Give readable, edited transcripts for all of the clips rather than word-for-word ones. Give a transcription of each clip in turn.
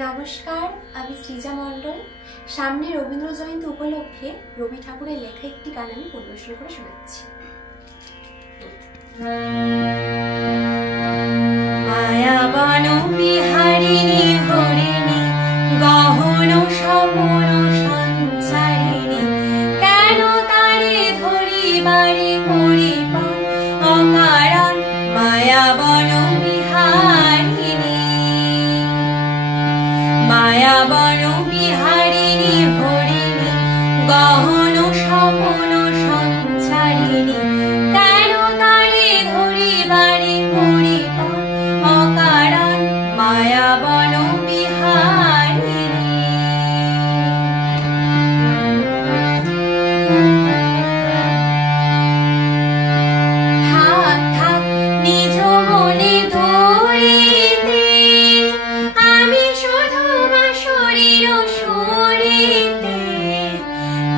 নমস্কার, আমি সৃজা মণ্ডল। সামনে রবীন্দ্র জয়ন্তী উপলক্ষে রবি ঠাকুরের লেখা একটি গান আমি পরিবেশন করে শোনাচ্ছি। মায়াবন বিহারিণী হরিণী গহন স্বপন সঞ্চারিণী, কেন তারে ধরিবারে পরিপন অকারণ মায়াবন বিহারিণী। মায়াবন বিহারিণী হরিণী গহন স্বপন সঞ্চারিণী, কেন তারে ধরিবারে পরিপন অকারণ মায়াবন বিহারিণী। থাক থাক নিজ মনে ধরিতে, আমি শুধু শরীর শরীতে।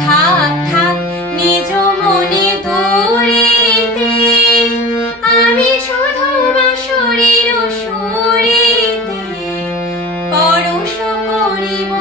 থাক থাক নিজ মনে ধরিতে, আমি শুধু শরীর শরীতে। পরশ করিব